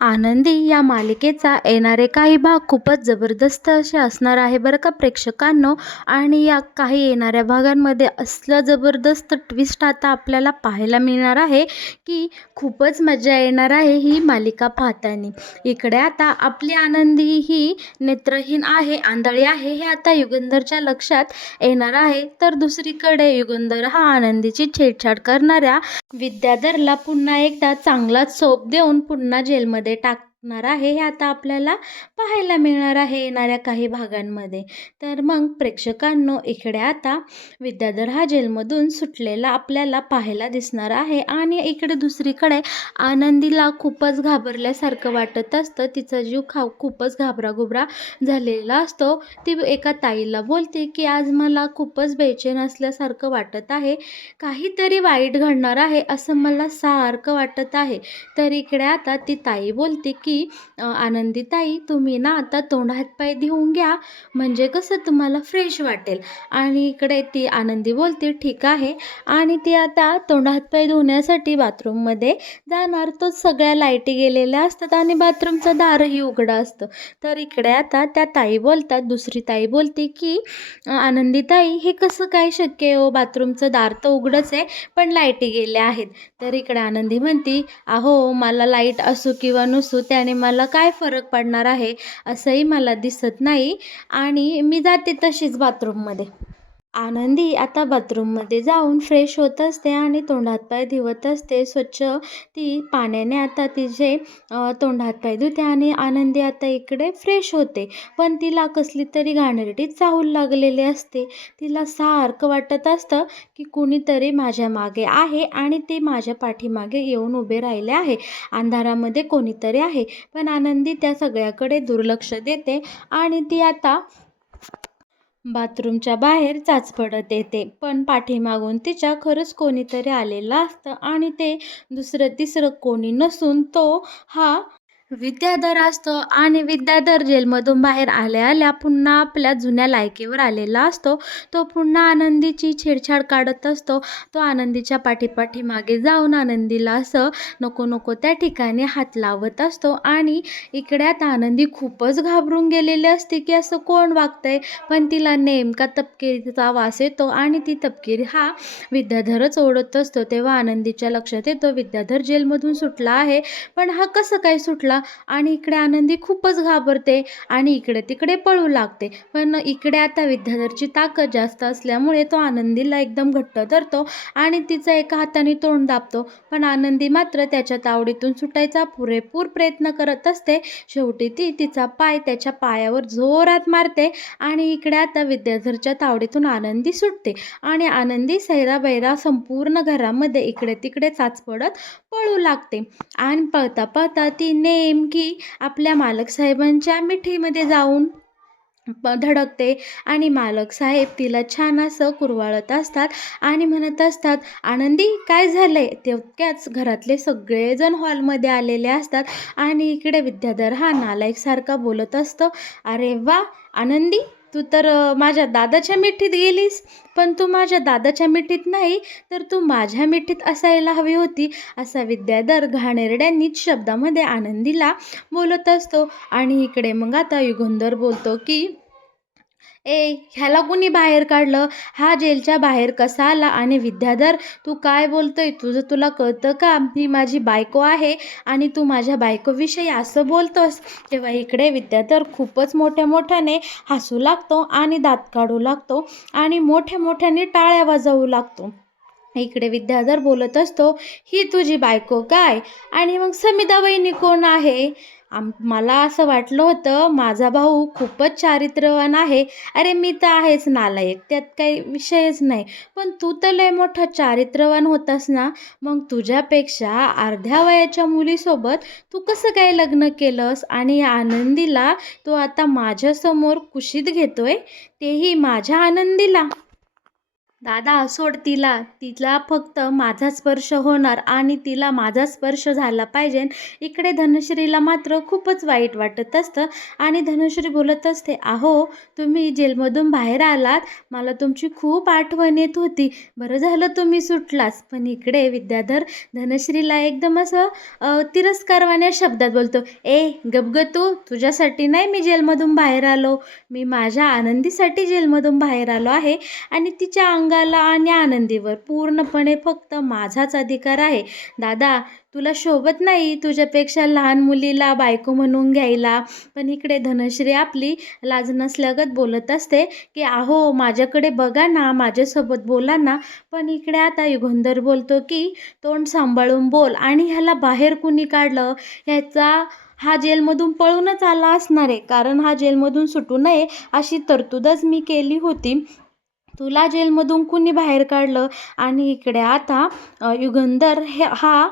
आनंदी या मालिकेचा येणारे काही भाग खूपच जबरदस्त असे असणार आहे बरं का प्रेक्षकांनो. आणि या काही येणाऱ्या भागांमध्ये असलं जबरदस्त ट्विस्ट आता आपल्याला पाहायला मिळणार आहे की खूपच मजा येणार आहे ही मालिका पाहताना. इकडे आता आपली आनंदी ही नेत्रहीन आहे, आंधळी आहे हे आता युगंधरच्या लक्षात येणार आहे. तर दुसरीकडे युगंधर हा आनंदीची छेडछाड करणाऱ्या विद्याधरला पुन्हा एकदा चांगलाच सोप देऊन पुन्हा जेलमध्ये टाकणार आहे हे आता आपल्याला पाहायला मिळणार आहे येणाऱ्या काही भागांमध्ये. तर मग प्रेक्षकांनो, इकडे आता विद्याधर हा जेलमधून सुटलेला आपल्याला पाहायला दिसणार आहे. आणि इकडे दुसरीकडे आनंदीला खूपच घाबरल्यासारखं वाटत असतं. तिचा जीव खूपच घाबराघुबरा झालेला असतो. ती एका ताईला बोलते की आज मला खूपच बेचैन असल्यासारखं वाटत आहे, काहीतरी वाईट घडणार आहे असं मला सारखं वाटत आहे. तर इकडे आता ती ताई बोलते की आनंदी ताई, तुम्ही ना आता तोंड हातपाय धुवून घ्या, म्हणजे कसं तुम्हाला फ्रेश वाटेल. आणि इकडे ती आनंदी बोलते ठीक आहे. आणि ती आता तोंड हातपाय धुण्यासाठी बाथरूममध्ये जाणार. तो सगळ्या लाईटी गेलेल्या असतात आणि बाथरूमचं दारही उघडं असतं. तर इकडे आता त्या ताई बोलतात, दुसरी ताई बोलते की आनंदी ताई, हे कसं काय शक्य आहे हो, बाथरूमचं दार तर उघडंच आहे पण लाईटी गेल्या आहेत. तर इकडे आनंदी म्हणती, अहो मला लाईट असू किंवा नसू त्याने मला काय फरक पडणार आहे, असंही मला दिसत नाही आणि मी जाते तशीच बाथरूममध्ये. आनंदी आता बाथरूममध्ये जाऊन फ्रेश होत असते आणि तोंड हातपाय धुवत असते. स्वच्छ ती पाण्याने आता तिचे तोंड हातपाय धुते आणि आनंदी आता इकडे फ्रेश होते. पण तिला कसली तरी घाणेरडी चाहूल लागलेली असते. तिला सारखं वाटत असतं की कुणीतरी माझ्या मागे आहे आणि ते माझ्या पाठीमागे येऊन उभे राहिले आहे. अंधारामध्ये कोणीतरी आहे. पण आनंदी त्या सगळ्याकडे दुर्लक्ष देते आणि ती आता बाथरूमच्या बाहेर चाचपडत येते. पण पाठीमागून तिच्या खरंच कोणीतरी आलेलं असतं आणि ते दुसरं तिसरं कोणी नसून तो हा विद्याधर असतो. आणि विद्याधर जेलमधून बाहेर आल्या आल्या पुन्हा आपल्या जुन्या लायकीवर आलेला असतो. तो पुन्हा आनंदीची छेडछाड काढत असतो. तो आनंदीच्या पाठीपाठी जाऊन आनंदीला असं नको नको त्या ठिकाणी हात लावत असतो. आणि इकडे आता आनंदी खूपच घाबरून गेलेली असते की असं कोण वागतंय. पण तिला नेमका तपकिरीचा वास येतो आणि ती तपकिरी हा विद्याधरच ओढत असतो. तेव्हा आनंदीच्या लक्षात येतो विद्याधर जेलमधून सुटला आहे, पण हा कसं काय सुटला. आणि इकडे आनंदी खूपच घाबरते आणि इकडे तिकडे पळू लागते. पण इकडे आता विद्याधरची ताकद जास्त असल्यामुळे तो आनंदीला एकदम घट्ट धरतो आणि तिचा एका हाताने तोंड दाबतो. पण आनंदी मात्र त्याच्या तावडीतून सुटायचा पुरेपूर प्रयत्न करत असते. शेवटी ती तिचा पाय त्याच्या पायावर जोरात मारते आणि इकडे आता विद्याधरच्या तावडीतून आनंदी सुटते. आणि आनंदी सैराबैरा संपूर्ण घरामध्ये इकडे तिकडे चाचपडत पळू लागते. आणि पळता पळता ती नेमकी आपल्या मालक साहेबांच्या मिठीमध्ये जाऊन धडकते. आणि मालक साहेब तिला छान असं कुरवाळत असतात आणि म्हणत असतात, आनंदी काय झालंय. तेवढ्याच घरातले सगळेजण हॉलमध्ये आलेले असतात आणि इकडे विद्याधर हा नालायकसारखा बोलत असतो, अरे वा आनंदी, तू तर माझ्या दादाच्या मिठीत गेलीस. पण तू माझ्या दादाच्या मिठीत नाही तर तू माझ्या मिठीत असायला हवी होती, असा विद्याधर घाणेरड्या शब्दामध्ये आनंदीला बोलत असतो. आणि इकडे मग आता युगंधर बोलतो की ह्याला कुणी बाहेर काढलं, हा जेलच्या बाहेर कसा आला. आणि विद्याधर, तू काय बोलतोय, तुला कळतं का, ही माझी बायको आहे आणि तू माझ्या बायकोविषयी असं बोलतोस. तेव्हा इकडे विद्याधर खूपच मोठ्या मोठ्याने हसू लागतो आणि दात काढू लागतो आणि मोठ्या मोठ्याने टाळ्या वाजवू लागतो. इकडे विद्याधर बोलत असतो, ही तुझी बायको काय, आणि मग समिता वहिनी कोण आहे. मला असं वाटलं होतं माझा भाऊ खूपच चारित्र्यवान आहे. अरे मी तर आहेच नालायक, त्यात काही विषयच नाही. पण तू तर लय मोठा चारित्र्यवान होतास ना, मग तुझ्यापेक्षा अर्ध्या वयाच्या मुलीसोबत तू कसं काय लग्न केलंस. आणि या आनंदीला तो आता माझ्यासमोर कुशीत घेतोय, तेही माझ्या आनंदीला. दादा सोड तिला, तिला फक्त माझा स्पर्श होणार आणि तिला माझा स्पर्श झाला पाहिजे. इकडे धनश्रीला मात्र खूपच वाईट वाटत असतं आणि धनश्री बोलत असते, अहो तुम्ही जेलमधून बाहेर आलात, मला तुमची खूप आठवण येत होती, बरं झालं तुम्ही सुटलास. पण इकडे विद्याधर धनश्रीला एकदम असं तिरस्कारवाण्या शब्दात बोलतो, ए गप तू, तुझ्यासाठी नाही मी जेलमधून बाहेर आलो, मी माझ्या आनंदीसाठी जेलमधून बाहेर आलो आहे आणि तिच्या अंगाला आणि आनंदीवर पूर्णपणे फक्त माझाच अधिकार आहे. दादा तुला शोभत नाही तुझ्यापेक्षा लहान मुलीला बायको म्हणून घ्यायला. पण इकडे धनश्री आपली लाज नसल्यागत बोलत असते की अहो माझ्याकडे बघा ना, माझ्यासोबत बोला ना. पण इकडे आता युगंधर बोलतो की तोंड सांभाळून बोल आणि ह्याला बाहेर कुणी काढलं, ह्याचा हा जेलमधून पळूनच आला असणार आहे, कारण हा जेलमधून सुटू नये अशी तरतूदच मी केली होती. तुला जेलमधून कुणी बाहेर काढलं? आणि इकडे आता युगंधर हा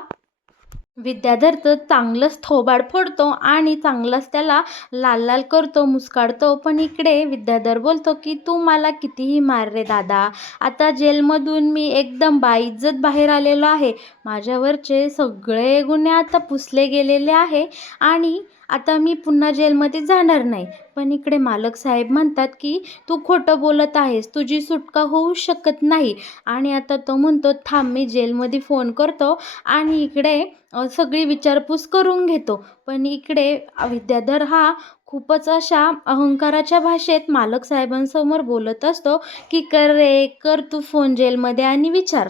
विद्याधर तर चांगलंच थोबाड फोडतो आणि चांगलाच त्याला लाल लाल करतो, मुस्काडतो. पण इकडे विद्याधर बोलतो की तू मला कितीही मार रे दादा, आता जेलमधून मी एकदम बाइज्जत बाहेर आलेलो आहे, माझ्यावरचे सगळे गुन्हे आता पुसले गेलेले आहे आणि आता मी पुन्हा जेलमध्ये जाणार नाही. पण इकडे मालक साहेब म्हणतात की तू खोटं बोलत आहेस, तुझी सुटका होऊ शकत नाही. आणि आता तो म्हणतो थांब मी जेलमध्ये फोन करतो आणि इकडे सगळी विचारपूस करून घेतो. पण इकडे विद्याधर हा खूपच अशा अहंकाराच्या भाषेत मालक साहेबांसमोर बोलत असतो की कर रे कर तू फोन जेलमध्ये आणि विचार.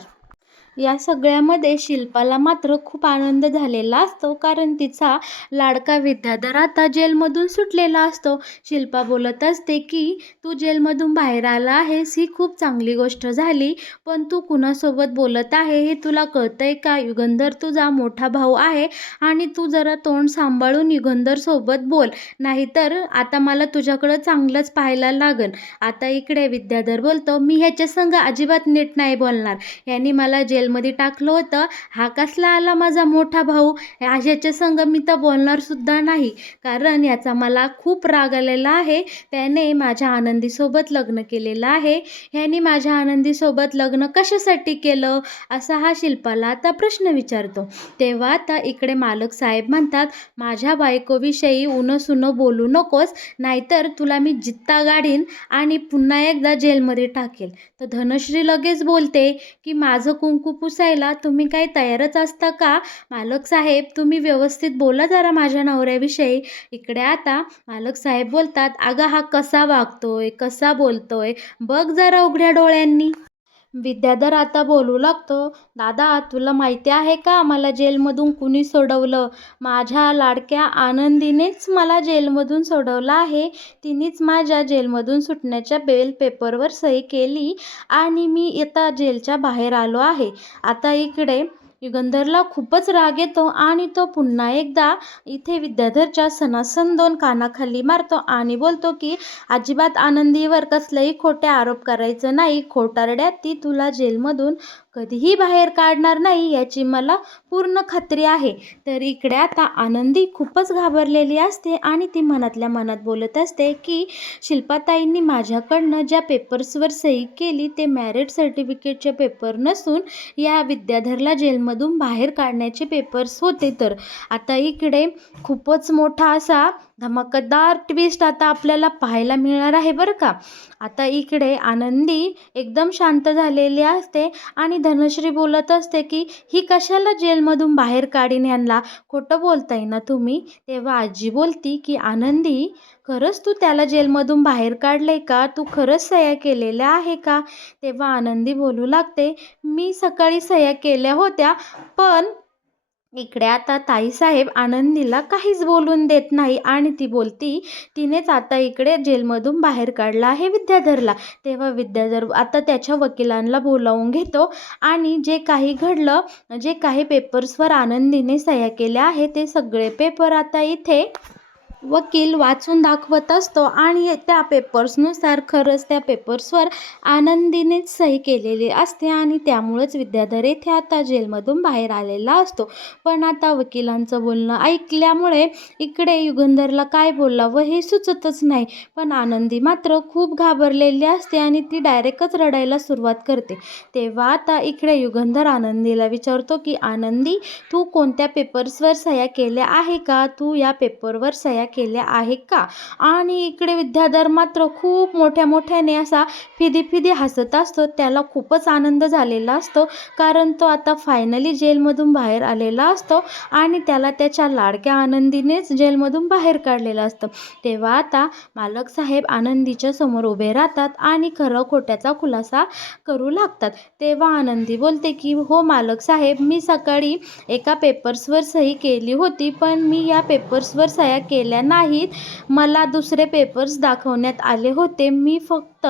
या सगळ्यामध्ये शिल्पाला मात्र खूप आनंद झालेला असतो, कारण तिचा लाडका विद्याधर आता जेलमधून सुटलेला असतो. शिल्पा बोलत असते की तू जेलमधून बाहेर आला आहेस ही खूप चांगली गोष्ट झाली, पण तू कुणासोबत बोलत आहे हे तुला कळतंय का? युगंधर तुझा मोठा भाऊ आहे आणि तू जरा तोंड सांभाळून युगंधर सोबत बोल, नाहीतर आता मला तुझ्याकडं चांगलंच पाहायला लागन. आता इकडे विद्याधर बोलतो मी ह्याच्या संग अजिबात नीट नाही बोलणार, यांनी मला जेलमध्ये टाकलं होतं, हा कसला आला माझा मोठा भाऊ, ह्याच्या संग मी तर बोलणार सुद्धा नाही, कारण याचा मला खूप राग आलेला आहे. त्याने माझ्या आनंदीसोबत लग्न केलेलं आहे, ह्याने माझ्या आनंदीसोबत लग्न कशासाठी केलं असा हा शिल्पाला आता प्रश्न विचारतो. तेव्हा आता इकडे मालक साहेब म्हणतात माझ्या बायकोविषयी उनं सुनं बोलू नकोस, नाहीतर तुला मी जित्ता गाडीन आणि पुन्हा एकदा जेलमध्ये टाकेल. तर धनश्री लगेच बोलते की माझं कुंकू पुसायला तुम्ही काही तयारच असता का? मालक साहेब तुम्ही व्यवस्थित बोला जरा माझ्या नवऱ्याविषयी. इकडे आता मालक साहेब बोलतात अगं हा कसा वागतोय, कसा बोलतोय, बघ जरा उघड्या डोळ्यांनी. विद्याधर आता बोलू लागतो, दादा तुला माहिती आहे का मला जेलमधून कुणी सोडवलं? माझ्या लाडक्या आनंदीनेच मला जेलमधून सोडवलं आहे, तिनेच माझ्या जेलमधून सुटण्याच्या बेल पेपरवर सही केली आणि मी आता जेलच्या बाहेर आलो आहे. आता इकडे युगंधरला खूपच राग येतो आणि तो पुन्हा एकदा इथे विद्याधरच्या सणासण दोन कानाखाली मारतो आणि बोलतो की अजिबात आनंदीवर कसलेही खोटे आरोप करायचं नाही, खोटारड्या ती तुला जेलमधून कधीही बाहेर काढणार नाही याची मला पूर्ण खात्री आहे. तर इकडे आता आनंदी खूपच घाबरलेली असते आणि ती मनातल्या मनात बोलत असते की शिल्पाताईंनी माझ्याकडनं ज्या पेपर्सवर सही केली ते मॅरिट सर्टिफिकेटचे पेपर नसून या विद्याधरला जेलमधून बाहेर काढण्याचे पेपर्स होते. तर आता इकडे खूपच मोठा असा धमाकेदार ट्विस्ट आता आपल्याला पाहायला मिळणार आहे बरं का. आता इकडे आनंदी एकदम शांत झालेली असते आणि धनश्री बोलत असते की ही कशाला जेलमधून बाहेर काढीन, ह्यांना खोटं बोलताय ना तुम्ही. तेव्हा आजी बोलती की आनंदी खरंच तू त्याला जेलमधून बाहेर काढले का, तू खरंच सह्या केलेल्या आहे का? तेव्हा आनंदी बोलू लागते मी सकाळी सह्या केल्या होत्या, पण इकडे आता ताईसाहेब आनंदीला काहीच बोलून देत नाही आणि ती बोलती तिनेच आता इकडे जेलमधून बाहेर काढला आहे विद्याधरला. तेव्हा विद्याधर आता त्याच्या वकिलांना बोलावून घेतो आणि जे काही घडलं, जे काही पेपर्सवर आनंदीने सह्या केल्या आहे ते सगळे पेपर आता इथे वकील वाचून दाखवत असतो आणि त्या पेपर्सनुसार खरंच त्या पेपर्सवर आनंदीनेच सही केलेली असते आणि त्यामुळेच विद्याधर येथे आता जेलमधून बाहेर आलेला असतो. पण आता वकिलांचं बोलणं ऐकल्यामुळे इकडे युगंधरला काय बोलावं हे सुचतच नाही. पण आनंदी मात्र खूप घाबरलेली असते आणि ती डायरेक्टच रडायला सुरुवात करते. तेव्हा आता इकडे युगंधर आनंदीला विचारतो की आनंदी, तू कोणत्या पेपर्सवर सह्या केल्या आहे का? तू या पेपरवर सह्या केल्या आहे का? आणि इकडे विद्याधर मात्र खूप मोठ्या मोठ्याने असा फिदी फिदी हसत असतो. त्याला खूपच आनंद झालेला असतो, कारण तो आता फायनली जेलमधून बाहेर आलेला असतो आणि त्याला त्याच्या लाडक्या आनंदीनेच जेलमधून बाहेर काढलेलं असतं. तेव्हा आता मालक साहेब आनंदीच्या समोर उभे राहतात आणि खरं खोट्याचा खुलासा करू लागतात. तेव्हा आनंदी बोलते की हो मालक साहेब, मी सकाळी एका पेपर्सवर सही केली होती, पण मी या पेपर्सवर सह्या केल्या नाहीत. मला दुसरे पेपर्स दाखवण्यात आले होते. मी फक्त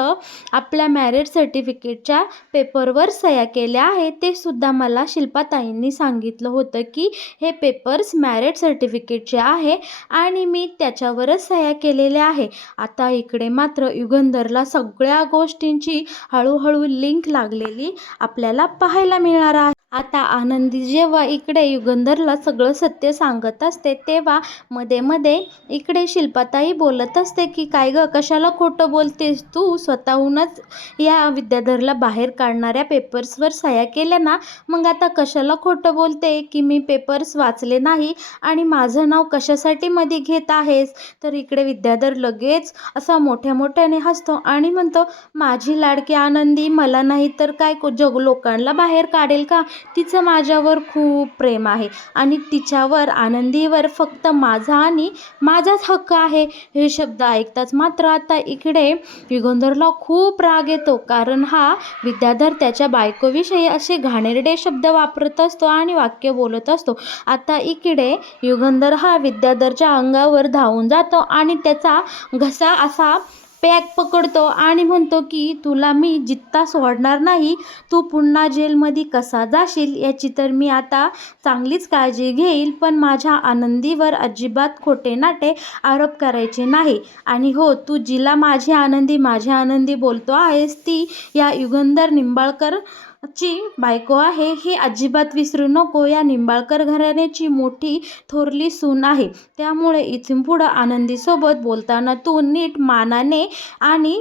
आपल्या मॅरेज सर्टिफिकेटच्या पेपरवर सह्या केल्या आहेत. ते सुद्धा मला शिल्पाताईंनी सांगितलं होतं की हे पेपर्स मॅरेज सर्टिफिकेटचे आहे आणि मी त्याच्यावरच सह्या केलेल्या आहे. आता इकडे मात्र युगंधरला सगळ्या गोष्टींची हळूहळू लिंक लागलेली आपल्याला पाहायला मिळणार आहे. आता आनंदी जेव्हा इकडे युगंधरला सगळं सत्य सांगत असते, तेव्हा मध्ये मध्ये इकडे शिल्पाताई बोलत असते की काय गं, कशाला खोटं बोलतेस तू? स्वतःहूनच या विद्याधरला बाहेर काढणाऱ्या पेपर्सवर सह्या केल्या ना, मग आता कशाला खोटं बोलते की मी पेपर्स वाचले नाही आणि माझं नाव कशासाठी मध्ये घेत आहेस? तर इकडे विद्याधर लगेच असा मोठ्या मोठ्याने हसतो आणि म्हणतो, माझी लाडकी आनंदी मला नाही तर काय जग लोकांना बाहेर काढेल का? तिचं माझ्यावर खूप प्रेम आहे आणि तिच्यावर आनंदीवर फक्त माझा आणि माझाच हक्क आहे. हे शब्द ऐकताच मात्र आता इकडे युगंधरला खूप राग येतो, कारण हा विद्याधर त्याच्या बायकोविषयी असे घाणेरडे शब्द वापरत असतो आणि वाक्य बोलत असतो. आता इकडे युगंधर हा विद्याधरच्या अंगावर धावून जातो आणि त्याचा घसा असा पॅक पकडतो आणि म्हणतो की तुला मी जित्ता सोडणार नाही. तू पुन्हा जेलमध्ये कसा जाशील याची तर मी आता चांगलीच काळजी घेईल, पण माझ्या आनंदीवर अजिबात खोटे नाटे आरोप करायचे नाही. आणि हो, तू जिला माझी आनंदी बोलतो आहेस ती या युगंधर निंबाळकर ची बायको आहे, हे अजिबात विसरू नको. या निंबाळकर घराण्याची मोठी थोरली सून आहे. त्यामुळे इथून पुढं आनंदीसोबत बोलताना तू नीट मानाने आणि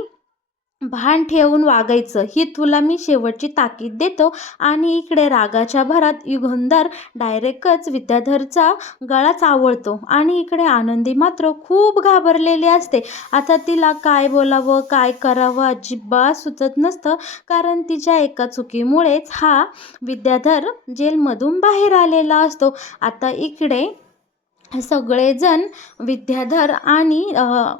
भान ठेवून वागायचं, ही तुला मी शेवटची ताकीद देतो. आणि इकडे रागाच्या भरात युगंधर डायरेक्टच विद्याधरचा गळाच आवळतो आणि इकडे आनंदी मात्र खूप घाबरलेली असते. आता तिला काय बोलावं, काय करावं अजिबात सुचत नसतं, कारण तिच्या एका चुकीमुळेच हा विद्याधर जेलमधून बाहेर आलेला असतो. आता इकडे सगळेजण विद्याधर आणि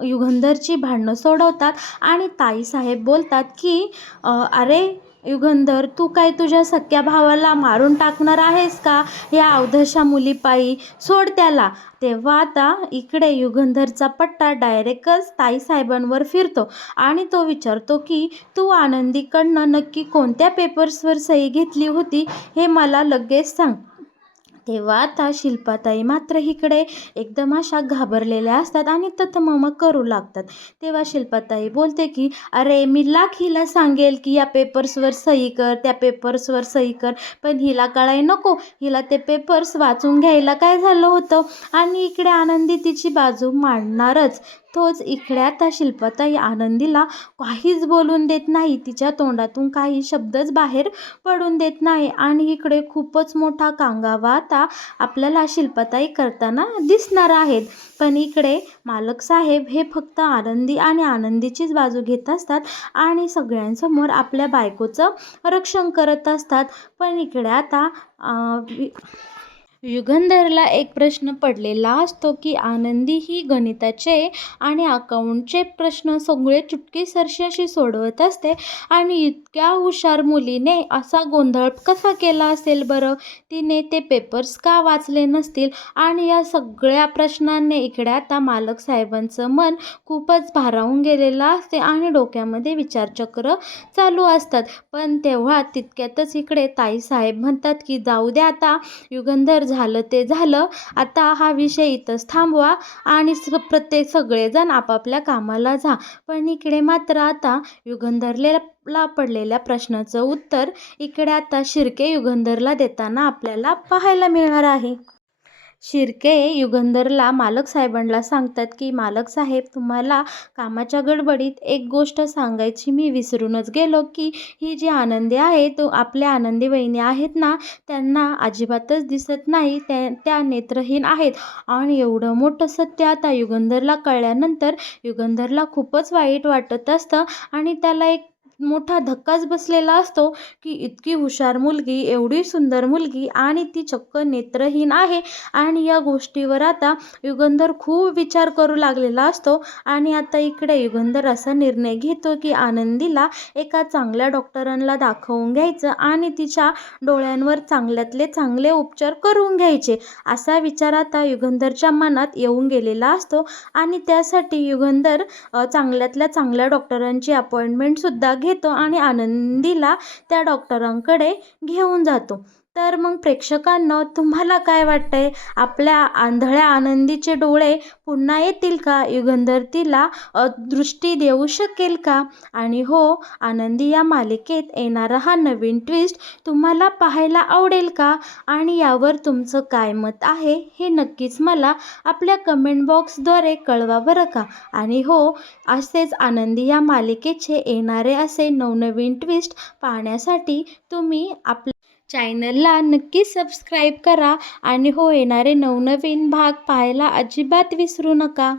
युगंधरची भांडणं सोडवतात आणि ताईसाहेब बोलतात की अरे युगंधर, तू काय तुझ्या सख्या भावाला मारून टाकणार आहेस का या अवधशा मुलीपायी? सोड त्याला. तेव्हा आता इकडे युगंधरचा पट्टा डायरेक्टच ताईसाहेबांवर फिरतो आणि तो विचारतो की तू आनंदीकडनं नक्की कोणत्या पेपर्सवर सही घेतली होती हे मला लगेच सांग. तेव्हा आता शिल्पाताई मात्र इकडे एकदम अशा घाबरलेल्या असतात आणि ततमम करू लागतात. तेव्हा शिल्पाताई बोलते की अरे मी लाख हिला सांगेल की या पेपर्सवर सही कर, त्या पेपर्सवर सही कर, पण हिला कळाय नको. हिला ते पेपर्स वाचून घ्यायला काय झालं होतं? आणि इकडे आनंदी तिची बाजू मांडणारच. तोच इकडे आता शिल्पाताई आनंदीला काहीच बोलून देत नाही, तिच्या तोंडातून काही शब्दच बाहेर पडून देत नाही आणि इकडे खूपच मोठा कांगावा आता आपल्याला शिल्पाताई करताना दिसणार आहेत. पण इकडे मालक साहेब हे फक्त आनंदी आणि आनंदीचीच बाजू घेत असतात आणि सगळ्यांसमोर आपल्या बायकोचं रक्षण करत असतात. पण इकडे आता युगंधरला एक प्रश्न पडलेला असतो की आनंदी ही गणिताचे आणि अकाउंटचे प्रश्न सगळे चुटकीसरशी अशी सोडवत असते आणि इतक्या हुशार मुलीने असा गोंधळ कसा केला असेल बरं? तिने ते पेपर्स का वाचले नसतील? आणि या सगळ्या प्रश्नांनी इकडे आता मालक साहेबांचं मन खूपच भारावून गेलेलं असते आणि डोक्यामध्ये विचारचक्र चालू असतात. पण तेव्हा तितक्यातच इकडे ताईसाहेब म्हणतात की जाऊ द्या आता, युगंधर झालं ते झालं, आता हा विषय इथंच थांबवा आणि सगळेजण आपापल्या कामाला जा. पण इकडे मात्र आता युगंधरला पडलेल्या प्रश्नाचं उत्तर इकडे आता शिर्के युगंधरला देताना आपल्याला पाहायला मिळणार आहे. शिर्के युगंधरला मालक साहेबांना सांगतात की मालक साहेब, तुम्हाला कामाच्या गडबडीत एक गोष्ट सांगायची मी विसरूनच गेलो की ही जी आनंदी आहे, तो आपल्या आनंदी वहिनी आहेत ना, त्यांना अजिबातच दिसत नाही, त्या नेत्रहीन आहेत. आणि एवढं मोठं सत्य आता युगंधरला कळल्यानंतर युगंधरला खूपच वाईट वाटत असतं आणि त्याला एक मोठा धक्काच बसलेला असतो की इतकी हुशार मुलगी, एवढी सुंदर मुलगी आणि ती चक्क नेत्रहीन आहे. आणि या गोष्टीवर आता युगंधर खूप विचार करू लागलेला असतो आणि आता इकडे युगंधर असा निर्णय घेतो की आनंदीला एका चांगल्या डॉक्टरांना दाखवून घ्यायचं आणि तिच्या डोळ्यांवर चांगल्यातले चांगले उपचार करून घ्यायचे. असा विचार आता युगंधरच्या मनात येऊन गेलेला असतो आणि त्यासाठी युगंधर चांगल्यातल्या चांगल्या डॉक्टरांची अपॉइंटमेंटसुद्धा घेतो आणि आनंदीला त्या डॉक्टरांकडे घेऊन जातो. तर मग प्रेक्षकांनो, तुम्हाला काय वाटतंय? आपल्या आंधळ्या आनंदीचे डोळे पुन्हा येतील का? युगंधर तिला दृष्टी देऊ शकेल का? आणि हो, आनंदी या मालिकेत येणारा हा नवीन ट्विस्ट तुम्हाला पाहायला आवडेल का? आणि यावर तुमचं काय मत आहे हे नक्कीच मला आपल्या कमेंट बॉक्सद्वारे कळवा बरं का. आणि हो, असेच आनंदी या मालिकेचे येणारे असे नवनवीन ट्विस्ट पाहण्यासाठी तुम्ही आपल्या चॅनलला नक्की सबस्क्राईब करा आणि हो, येणारे नवनवीन भाग पाहायला अजिबात विसरू नका.